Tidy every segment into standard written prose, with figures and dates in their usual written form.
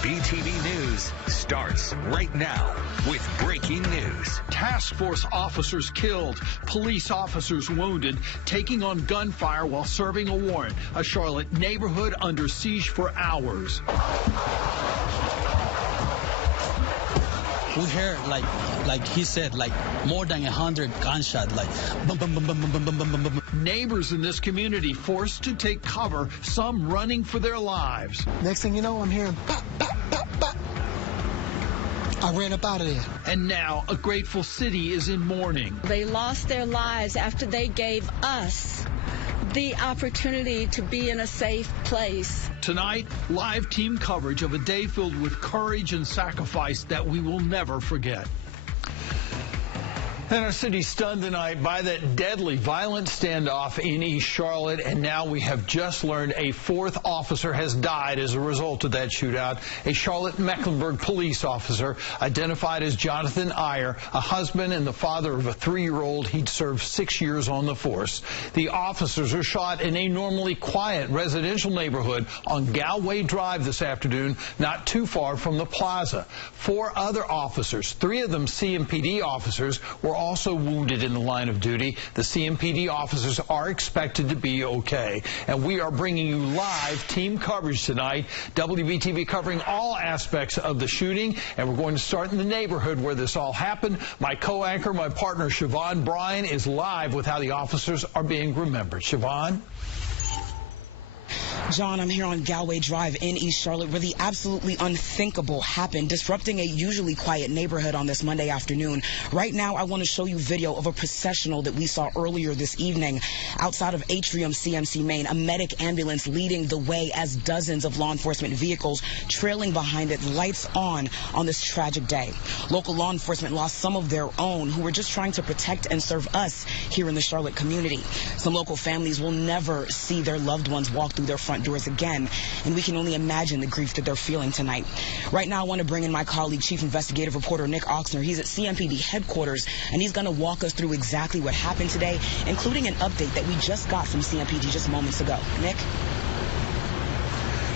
WBTV News starts right now with breaking news. Task force officers killed, police officers wounded, taking on gunfire while serving a warrant. A Charlotte neighborhood under siege for hours. We heard, like he said, like more than 100 gunshots, like bum, bum, bum, bum, bum, bum, bum, bum. Neighbors in this community forced to take cover, some running for their lives. Next thing you know, I'm hearing pop, pop, pop, pop. I ran up out of there. And now a grateful city is in mourning. They lost their lives after they gave us the opportunity to be in a safe place. Tonight, live team coverage of a day filled with courage and sacrifice that we will never forget. And our city's stunned tonight by that deadly, violent standoff in East Charlotte, and now we have just learned a fourth officer has died as a result of that shootout. A Charlotte-Mecklenburg police officer identified as Jonathan Iyer, a husband and the father of a 3-year-old. He'd served 6 years on the force. The officers were shot in a normally quiet residential neighborhood on Galway Drive this afternoon, not too far from the plaza. 4 other officers, 3 of them CMPD officers, were also wounded in the line of duty. The CMPD officers are expected to be okay. And we are bringing you live team coverage tonight. WBTV covering all aspects of the shooting. And we're going to start in the neighborhood where this all happened. My co-anchor, my partner, Siobhan Bryan, is live with how the officers are being remembered. Siobhan? John, I'm here on Galway Drive in East Charlotte where the absolutely unthinkable happened, disrupting a usually quiet neighborhood on this Monday afternoon. Right now, I want to show you video of a processional that we saw earlier this evening outside of Atrium CMC Main, a medic ambulance leading the way as dozens of law enforcement vehicles trailing behind it, lights on this tragic day. Local law enforcement lost some of their own who were just trying to protect and serve us here in the Charlotte community. Some local families will never see their loved ones walk through their front doors again, and we can only imagine the grief that they're feeling tonight. Right now, I want to bring in my colleague, Chief Investigative Reporter Nick Oxner. He's at CMPD headquarters, and he's going to walk us through exactly what happened today, including an update that we just got from CMPD just moments ago. Nick?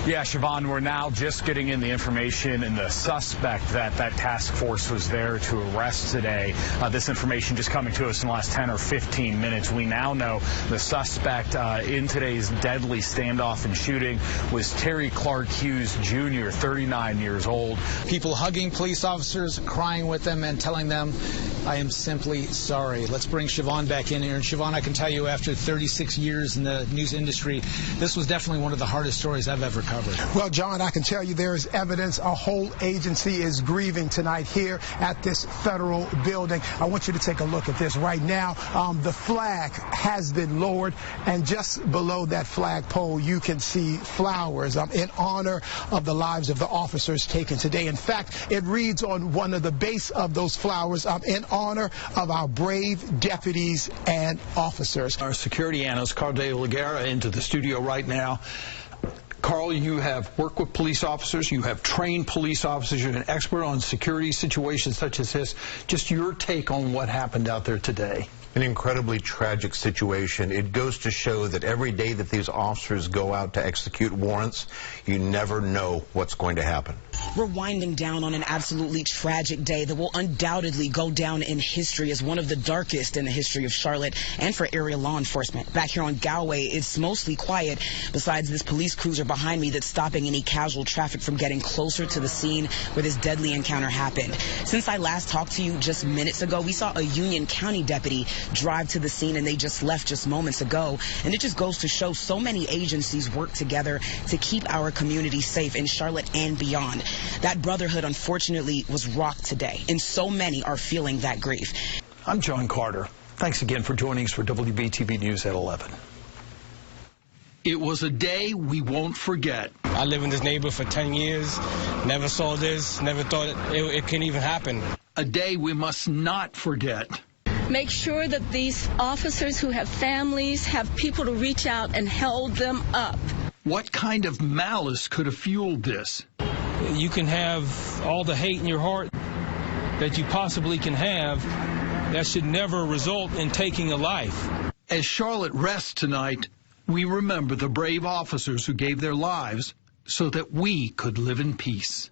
Yeah, Siobhan, we're now just getting in the information and the suspect that task force was there to arrest today. This information just coming to us in the last 10 or 15 minutes. We now know the suspect in today's deadly standoff and shooting was Terry Clark Hughes Jr., 39 years old. People hugging police officers, crying with them, and telling them, I am simply sorry. Let's bring Siobhan back in here. And Siobhan, I can tell you, after 36 years in the news industry, this was definitely one of the hardest stories I've ever covered. Well, John, I can tell you there is evidence. A whole agency is grieving tonight here at this federal building. I want you to take a look at this right now. The flag has been lowered, and just below that flagpole, you can see flowers in honor of the lives of the officers taken today. In fact, it reads on one of the base of those flowers, in honor of our brave deputies and officers. Our security analyst, Carl De La Guerra, into the studio right now. Carl, you have worked with police officers, you have trained police officers, you're an expert on security situations such as this. Just your take on what happened out there today. An incredibly tragic situation. It goes to show that every day that these officers go out to execute warrants, you never know what's going to happen. We're winding down on an absolutely tragic day that will undoubtedly go down in history as one of the darkest in the history of Charlotte and for area law enforcement. Back here on Galway, it's mostly quiet besides this police cruiser behind me that's stopping any casual traffic from getting closer to the scene where this deadly encounter happened. Since I last talked to you just minutes ago, we saw a Union County deputy drive to the scene, and they just left just moments ago. And it just goes to show so many agencies work together to keep our community safe in Charlotte and beyond. That brotherhood, unfortunately, was rocked today, and so many are feeling that grief. I'm John Carter. Thanks again for joining us for WBTV News at 11. It was a day we won't forget. I live in this neighborhood for 10 years, never saw this, never thought it can even happen. A day we must not forget. Make sure that these officers who have families have people to reach out and hold them up. What kind of malice could have fueled this? You can have all the hate in your heart that you possibly can have. That should never result in taking a life. As Charlotte rests tonight, we remember the brave officers who gave their lives so that we could live in peace.